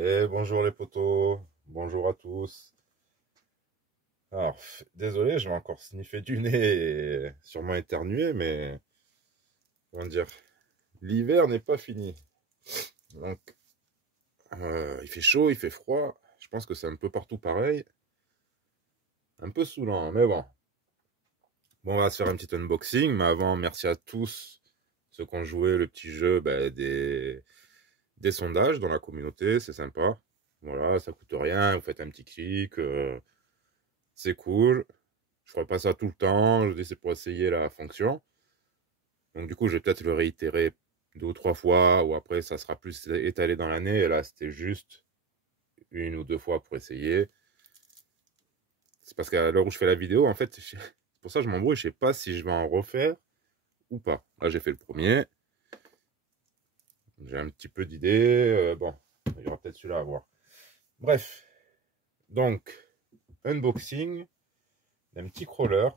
Et bonjour les potos, bonjour à tous. Alors, désolé, je vais encore sniffer du nez et sûrement éternuer, mais comment dire, l'hiver n'est pas fini. Donc, il fait chaud, il fait froid. Je pense que c'est un peu partout pareil. Un peu saoulant, hein, mais bon. Bon, on va se faire un petit unboxing, mais avant, merci à tous ceux qui ont joué le petit jeu des sondages dans la communauté, c'est sympa. Voilà, ça coûte rien, vous faites un petit clic, c'est cool. Je ferai pas ça tout le temps, je dis c'est pour essayer la fonction. Donc du coup, je vais peut-être le réitérer 2 ou 3 fois, ou après ça sera plus étalé dans l'année. Et là, c'était juste 1 ou 2 fois pour essayer. C'est parce qu'à l'heure où je fais la vidéo, en fait, c'est pour ça que je m'embrouille, je sais pas si je vais en refaire ou pas. Là, j'ai fait le premier. J'ai un petit peu d'idées. Bon, il y aura peut-être celui-là à voir. Bref, donc, unboxing d'un petit crawler.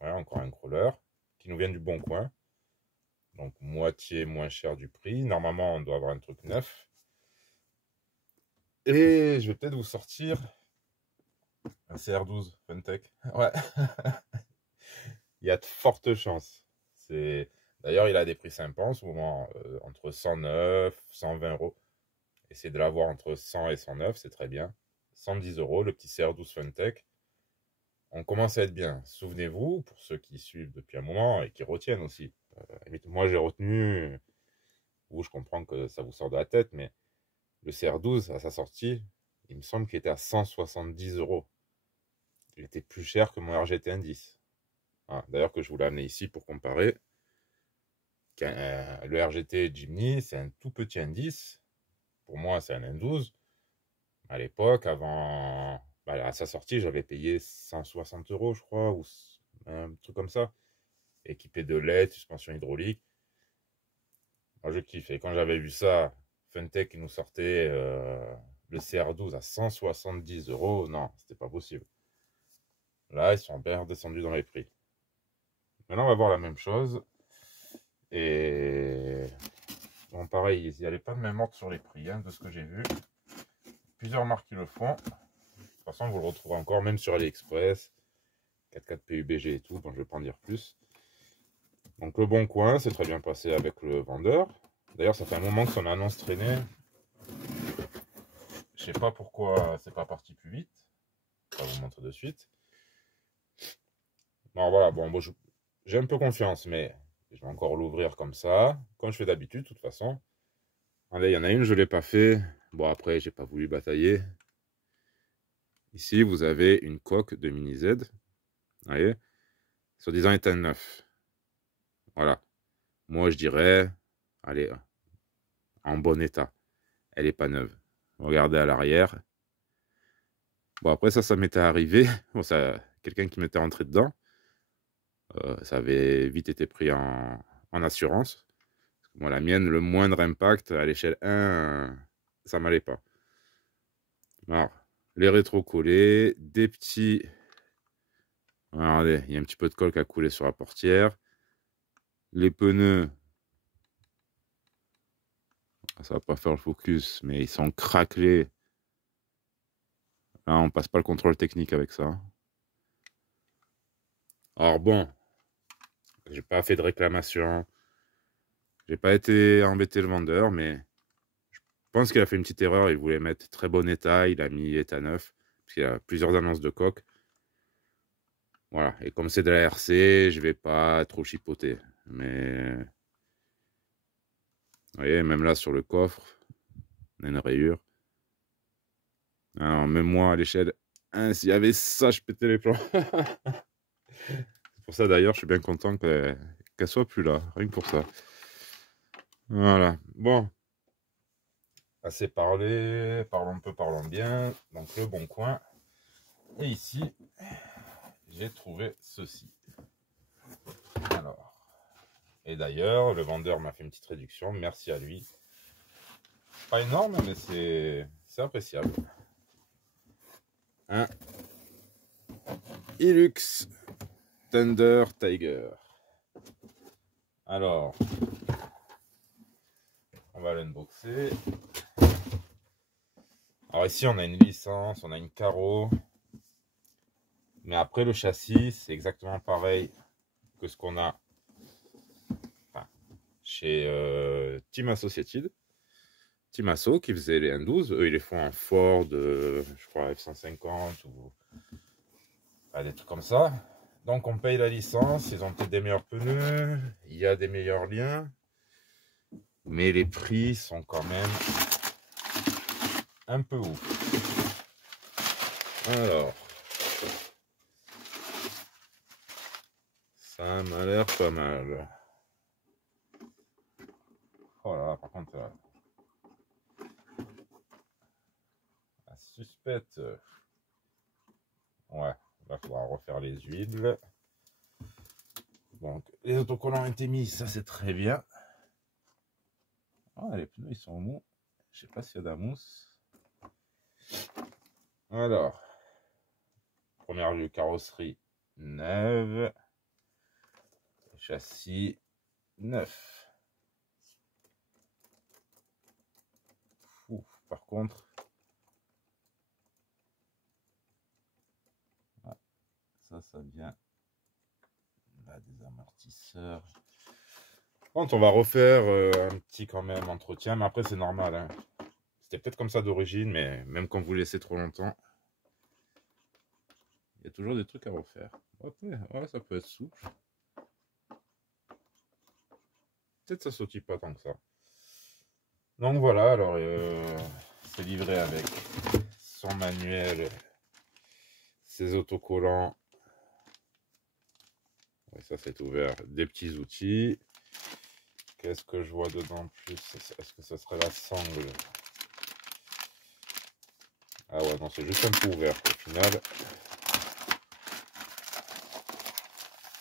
Voilà, encore un crawler qui nous vient du Bon Coin. Donc moitié moins cher du prix. Normalement, on doit avoir un truc neuf. Et je vais peut-être vous sortir un CR12 Funtech. Ouais, il y a de fortes chances. C'est D'ailleurs, il a des prix sympas en ce moment, entre 109, 120 euros. Essayez de l'avoir entre 100 et 109, c'est très bien. 110 euros, le petit CR12 Funtech. On commence à être bien. Souvenez-vous, pour ceux qui suivent depuis un moment et qui retiennent aussi. Moi, j'ai retenu, vous, je comprends que ça vous sort de la tête, mais le CR12, à sa sortie, il me semble qu'il était à 170 euros. Il était plus cher que mon RGT 10. Voilà. D'ailleurs, que je vous l'ai amené ici pour comparer. Le RGT Jimny, c'est un tout petit indice. Pour moi, c'est un N12. À l'époque, à sa sortie, j'avais payé 160 euros, je crois, ou un truc comme ça. Équipé de LED, suspension hydraulique. Moi, je kiffe. Et quand j'avais vu ça, Funtech qui nous sortait le CR12 à 170 euros, non, c'était pas possible. Là, ils sont bien redescendus dans les prix. Maintenant, on va voir la même chose. Et bon, pareil, il n'y avait pas de même ordre sur les prix, hein, de ce que j'ai vu. Plusieurs marques qui le font. De toute façon, vous le retrouverez encore, même sur AliExpress, 44 PUBG et tout. Bon, je vais pas en dire plus. Donc, le Bon Coin, c'est très bien passé avec le vendeur. D'ailleurs, ça fait un moment que son annonce traînait. Je sais pas pourquoi c'est pas parti plus vite. Je vais vous montrer de suite. Non, voilà, bon, j'ai un peu confiance, mais je vais encore l'ouvrir comme ça, comme je fais d'habitude, de toute façon. Allez, il y en a une, je ne l'ai pas fait. Bon, après, j'ai pas voulu batailler. Ici, vous avez une coque de Mini Z. Vous voyez, soi-disant est un neuf. Voilà. Moi, je dirais, allez, en bon état. Elle n'est pas neuve. Regardez à l'arrière. Bon, après, ça m'était arrivé. Bon, quelqu'un qui m'était rentré dedans. Ça avait vite été pris en assurance. Moi, la mienne, le moindre impact à l'échelle 1, ça m'allait pas. Alors, les rétros collés, des petits. Regardez, il y a un petit peu de colle qui a coulé sur la portière. Les pneus, ça va pas faire le focus, mais ils sont craquelés. Là, on passe pas le contrôle technique avec ça. Alors bon, j'ai pas fait de réclamation. J'ai pas été embêter le vendeur, mais je pense qu'il a fait une petite erreur. Il voulait mettre très bon état. Il a mis état neuf, parce qu'il y a plusieurs annonces de coque. Voilà, et comme c'est de la RC, je vais pas trop chipoter. Mais vous voyez, même là sur le coffre, on a une rayure. Alors, même moi à l'échelle 1, s'il y avait ça, je pétais les plombs. C'est pour ça d'ailleurs, je suis bien content qu'elle soit plus là, rien que pour ça. Voilà, bon. Assez parlé, parlons peu, parlons bien. Donc le Bon Coin. Et ici, j'ai trouvé ceci. Alors, et d'ailleurs, le vendeur m'a fait une petite réduction, merci à lui. Pas énorme, mais c'est appréciable. Un Hilux Thunder Tiger. Alors, on va l'unboxer. Alors ici, on a une licence, on a une carreau. Mais après, le châssis, c'est exactement pareil que ce qu'on a enfin, chez Team Associated. Team Asso qui faisait les N12. Eux, ils les font en Ford, je crois F-150 ou des trucs comme ça. Donc, on paye la licence. Ils ont peut-être des meilleurs pneus. Il y a des meilleurs liens. Mais les prix sont quand même un peu ouf. Alors, ça m'a l'air pas mal. Oh là là, par contre, la suspecte. Ouais, là, il faudra refaire les huiles. Donc, les autocollants ont été mis, ça c'est très bien. Ah, les pneus, ils sont mous. Je sais pas s'il y a de la mousse. Alors, première vue, carrosserie neuve. Châssis neuf. Ouf, par contre, ça vient là, des amortisseurs. Quand on va refaire un petit quand même entretien, mais après c'est normal. Hein. C'était peut-être comme ça d'origine, mais même quand vous laissez trop longtemps, il y a toujours des trucs à refaire. Ok, ouais, ça peut être souple. Peut-être ça sautille pas tant que ça. Donc voilà, alors c'est livré avec son manuel, ses autocollants. Ouais, ça c'est ouvert, des petits outils. Qu'est-ce que je vois dedans plus? Est-ce que ça serait la sangle? Ah ouais, non, c'est juste un peu ouvert au final.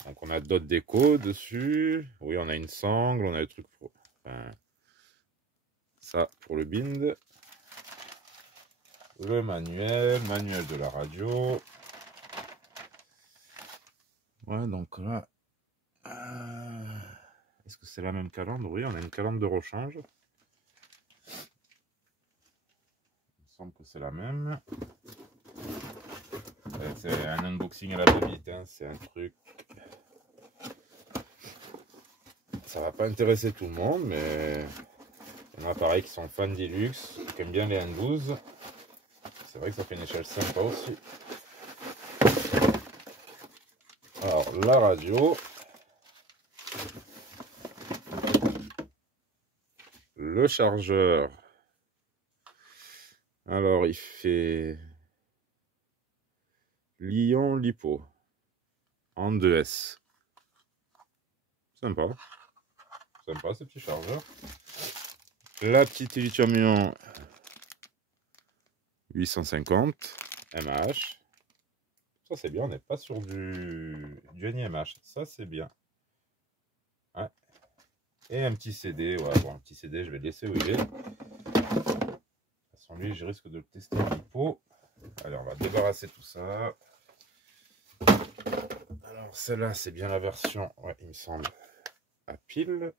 Donc on a d'autres déco dessus. Oui, on a une sangle, on a le truc pour... Enfin, ça pour le bind. Le manuel de la radio. Ouais, donc là... Est-ce que c'est la même calandre? Oui, on a une calandre de rechange. Il me semble que c'est la même. C'est un unboxing à la va-vite, hein. C'est un truc... Ça va pas intéresser tout le monde, mais... Il y en a pareil qui sont fans d'Ilux, qui aiment bien les N12. C'est vrai que ça fait une échelle sympa aussi. Alors, la radio. Le chargeur. Alors, il fait Lyon Lipo en 2S. Sympa. Sympa ce petit chargeur. La petite lithium-ion 850 mAh. Ça c'est bien, on n'est pas sur du NiMH. Ça c'est bien. Ouais. Et un petit CD. Ouais, bon, un petit CD, je vais le laisser où il est. De toute façon, lui, je risque de le tester en lipo. Allez, on va débarrasser tout ça. Alors, celle-là, c'est bien la version, ouais, il me semble, à pile.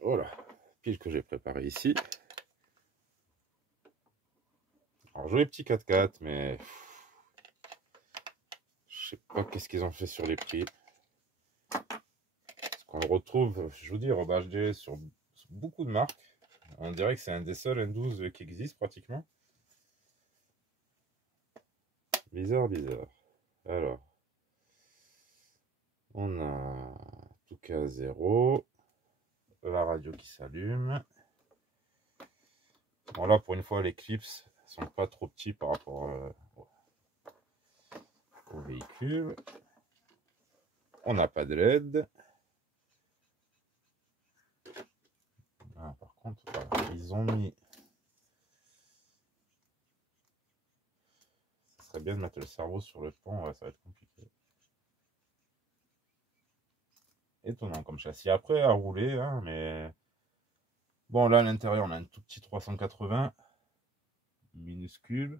Voilà, pile que j'ai préparé ici. Alors, joli petit 4x4, mais je sais pas qu'est-ce qu'ils ont fait sur les prix. Parce qu'on le retrouve, je vous dis, Rob HD sur beaucoup de marques. On dirait que c'est un des seuls N12 qui existe pratiquement. Bizarre, bizarre. Alors, on a tout cas 0. La radio qui s'allume. Bon, là, pour une fois, les clips sont pas trop petits par rapport au véhicule. On n'a pas de LED. Ah, par contre, voilà, ils ont mis... Ce serait bien de mettre le cerveau sur le pont, ouais, ça va être compliqué. Étonnant comme châssis. Après, à rouler, hein, mais... Bon, là, à l'intérieur, on a un tout petit 380. Minuscule.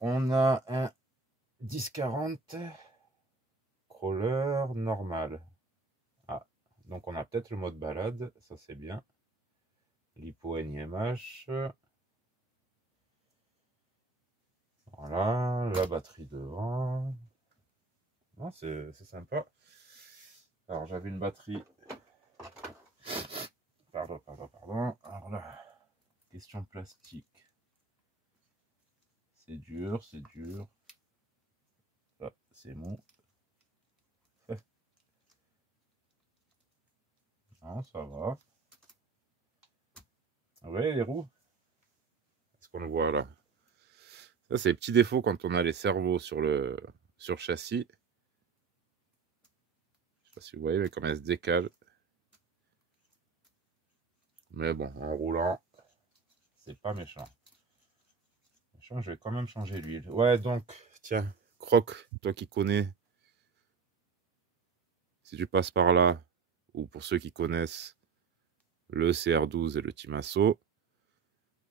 On a un 1040. Crawler normal. Ah, donc on a peut-être le mode balade, ça c'est bien. Lipo NiMH. Voilà, la batterie devant. Non, c'est sympa. Alors, j'avais une batterie. Pardon. Alors là, question plastique. C'est dur. Là, c'est mou. Non, ça va. Vous voyez les roues? Est-ce qu'on le voit là? Ça, c'est les petits défauts quand on a les servos sur le châssis. Je sais pas si vous voyez, mais comme elles se décalent. Mais bon, en roulant, c'est pas méchant. Je vais quand même changer l'huile. Ouais, donc, tiens, Croc, toi qui connais, si tu passes par là, ou pour ceux qui connaissent le CR12 et le Timasso,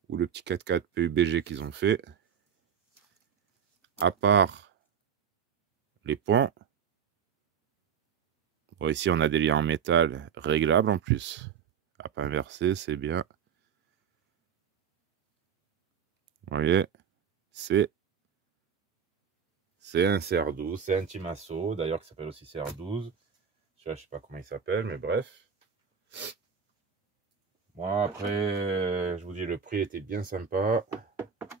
ou le petit 4x4 PUBG qu'ils ont fait, à part les ponts, bon, ici on a des liens en métal réglables en plus, à pas inverser, c'est bien. Vous voyez, c'est un CR12, c'est un Timasso, d'ailleurs qui s'appelle aussi CR12. Celui-là, je sais pas comment il s'appelle, mais bref. Moi, après, je vous dis, le prix était bien sympa.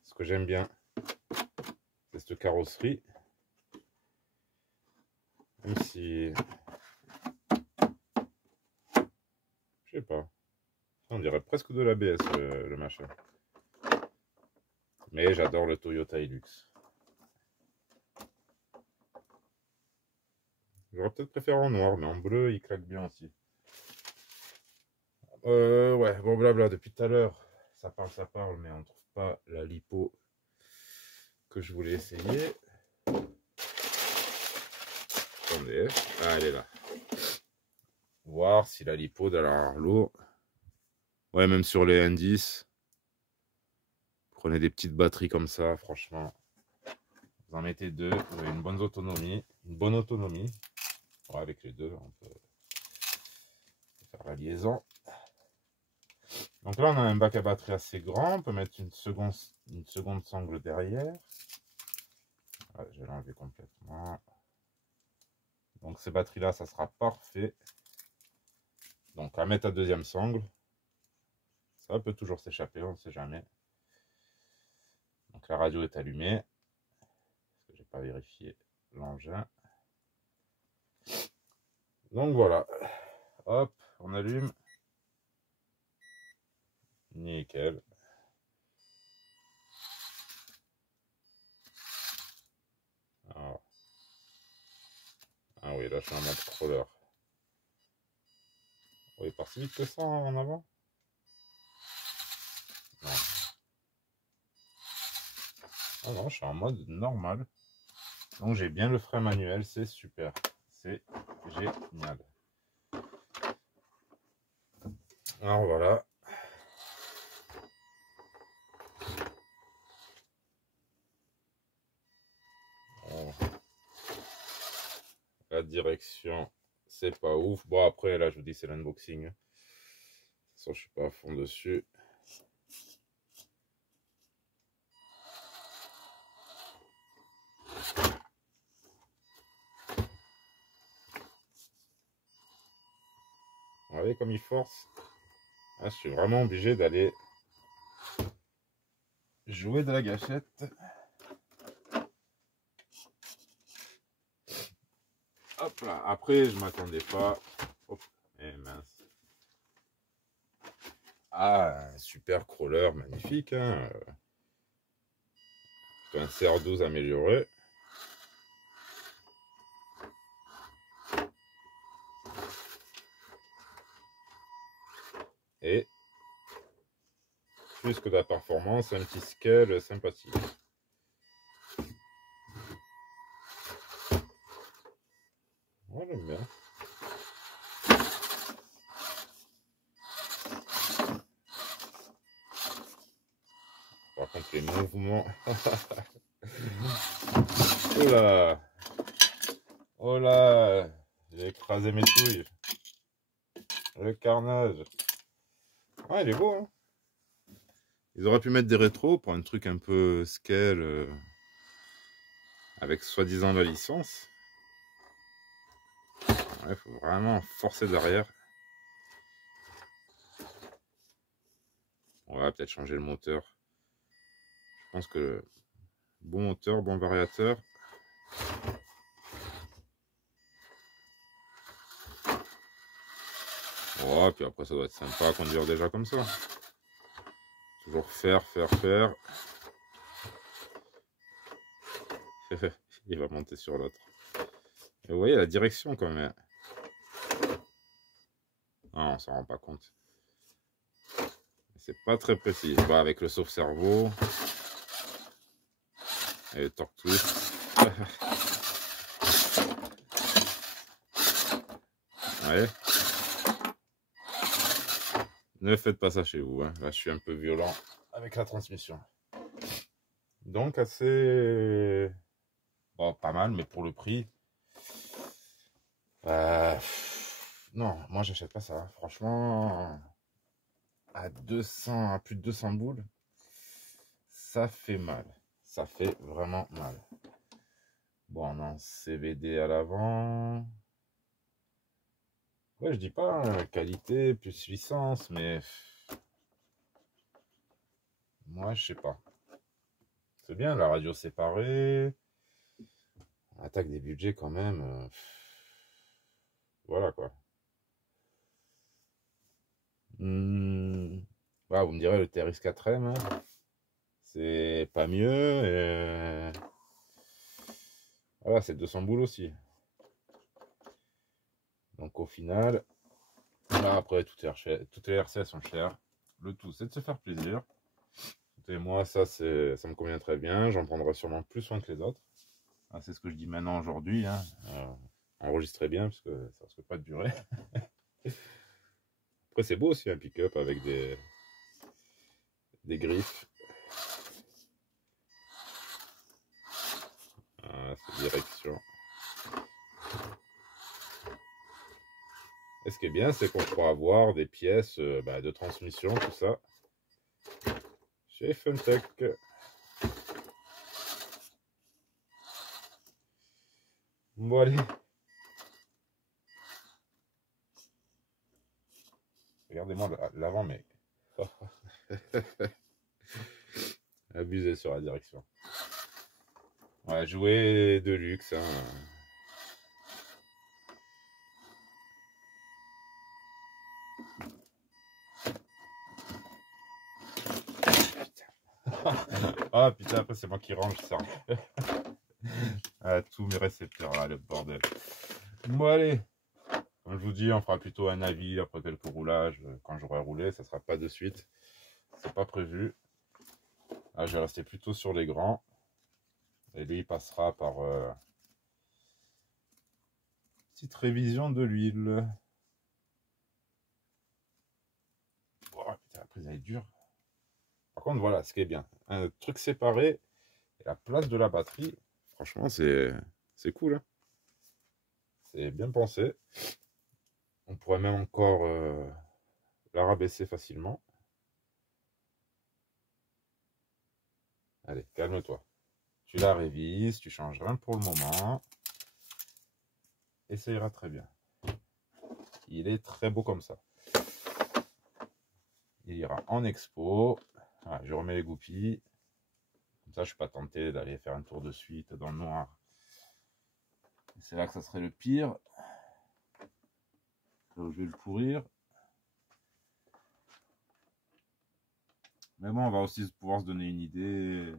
Ce que j'aime bien, c'est cette carrosserie. Même si, je sais pas, on dirait presque de l'ABS le machin. Mais j'adore le Toyota Hilux. J'aurais peut-être préféré en noir, mais en bleu, il claque bien aussi. Ouais, bon blabla, depuis tout à l'heure, ça parle, mais on ne trouve pas la lipo que je voulais essayer. Attendez, ah, elle est là. Voir si la lipo dans l'eau. Ouais, même sur les indices. Prenez des petites batteries comme ça, franchement. Vous en mettez deux, vous avez une bonne autonomie. Ouais, avec les deux, on peut faire la liaison. Donc là, on a un bac à batterie assez grand. On peut mettre une seconde sangle derrière. Ouais, je vais l'enlever complètement. Donc ces batteries-là, ça sera parfait. Donc à mettre à deuxième sangle. Ça peut toujours s'échapper, on ne sait jamais. Donc la radio est allumée. Parce que je n'ai pas vérifié l'engin. Donc voilà. Hop, on allume. Nickel. Alors. Ah oui, là je suis en mode crawler. Oui, il part si vite que ça en avant? Non. Ah non, je suis en mode normal. Donc j'ai bien le frein manuel, c'est super. C'est génial. Alors voilà. Bon. La direction, c'est pas ouf. Bon après, là je vous dis, c'est l'unboxing. De toute façon, je suis pas à fond dessus. Vous voyez comme il force. Ah, je suis vraiment obligé d'aller jouer de la gâchette. Hop là. Après, je m'attendais pas. Hop. Eh mince. Ah, un super crawler, magnifique. Hein. Un CR12 amélioré. Et plus que de la performance, un petit scale sympathique. Ouais, j'aime bien. Par contre, les mouvements. Oh là! Oh là! J'ai écrasé mes couilles. Le carnage. Ouais, il est beau, hein. Ils auraient pu mettre des rétros pour un truc un peu scale. avec soi-disant la licence. Il faut vraiment forcer derrière. On va peut-être changer le moteur. Je pense que bon moteur, bon variateur. Oh, puis après ça doit être sympa à conduire déjà comme ça. Toujours faire. Il va monter sur l'autre. Et vous voyez la direction quand même. Ah, on s'en rend pas compte. C'est pas très précis. Bah, avec le sauve-cerveau. Et le torque twist. Ouais. Ne faites pas ça chez vous. Hein. Là, je suis un peu violent avec la transmission. Donc, assez... Bon, pas mal, mais pour le prix... Non, moi, j'achète pas ça. Franchement, à plus de 200 boules, ça fait mal. Ça fait vraiment mal. Bon, non, CVD à l'avant. Ouais, je dis pas qualité plus licence, mais moi, je sais pas. C'est bien, la radio séparée. On attaque des budgets quand même. Voilà quoi. Ouais, vous me direz, le TRX 4M, hein, c'est pas mieux. Voilà, c'est 200 boules aussi. Donc au final, là après, toutes les RC sont chères. Le tout, c'est de se faire plaisir. Et moi, ça me convient très bien. J'en prendrai sûrement plus soin que les autres. Ah, c'est ce que je dis maintenant aujourd'hui. Hein. Enregistrez bien, parce que ça risque pas de durer. Après, c'est beau aussi un pick-up avec des griffes. Ah, cette direction. Et ce qui est bien, c'est qu'on pourra avoir des pièces de transmission, tout ça, chez Funtech. Bon, allez. Regardez-moi l'avant, mais... Abusé sur la direction. Ouais, jouer de luxe. Hein. Ah putain, après c'est moi qui range ça. Ah, tous mes récepteurs là, le bordel. Bon allez, comme je vous dis, on fera plutôt un avis après quelques roulages. Quand j'aurai roulé, ça sera pas de suite. C'est pas prévu. Là, je vais rester plutôt sur les grands. Et lui, il passera par petite révision de l'huile. Oh putain, la prise elle est dure. Par contre, voilà, ce qui est bien. Un truc séparé, et la place de la batterie, franchement, c'est cool. Hein. C'est bien pensé. On pourrait même encore la rabaisser facilement. Allez, calme-toi. Tu la révises, tu changes rien pour le moment. Et ça ira très bien. Il est très beau comme ça. Il ira en expo. Voilà, je remets les goupilles. Comme ça, je ne suis pas tenté d'aller faire un tour de suite dans le noir. C'est là que ça serait le pire. Là où je vais le pourrir. Mais bon, on va aussi pouvoir se donner une idée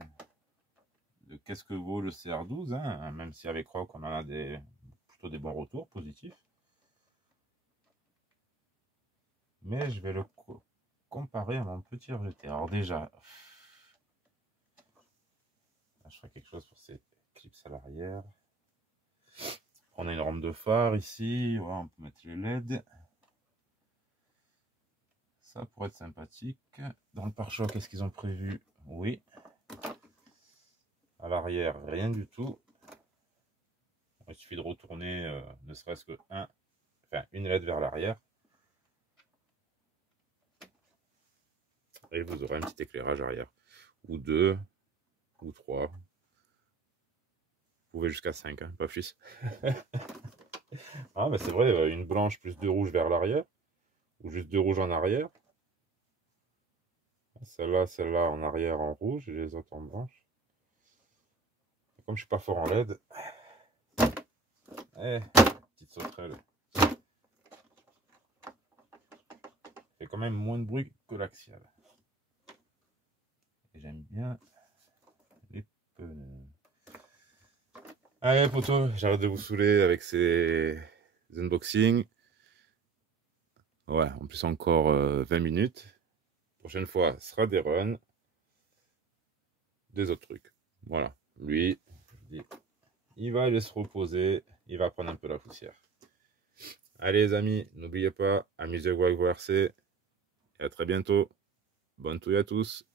de qu'est-ce que vaut le CR12. Hein, même si avec Rock, on en a plutôt des bons retours positifs. Mais je vais le comparer à mon petit RGT. Alors déjà, là, je ferai quelque chose pour ces clips à l'arrière. On a une rampe de phare ici. Voilà, on peut mettre les LED. Ça pourrait être sympathique. Dans le pare-choc, est-ce qu'ils ont prévu? Oui. À l'arrière, rien du tout. Il suffit de retourner ne serait-ce que une LED vers l'arrière. Et vous aurez un petit éclairage arrière. Ou deux, ou trois. pouvez jusqu'à 5, hein, pas plus. Ah, mais c'est vrai, une blanche plus deux rouges vers l'arrière, ou juste deux rouges en arrière. Celle-là en arrière en rouge, et les autres en blanche. Et comme je suis pas fort en LED, petite sauterelle. Fait quand même moins de bruit que l'axial. Et j'aime bien les pneus. Allez, poto, j'arrête de vous saouler avec ces unboxings. Ouais, en plus encore 20 minutes. Prochaine fois, ce sera des runs. Des autres trucs. Voilà. Lui, je dis, il va aller se reposer. Il va prendre un peu la poussière. Allez les amis, n'oubliez pas, amusez-vous avec vos RC. Et à très bientôt. Bonne touille à tous.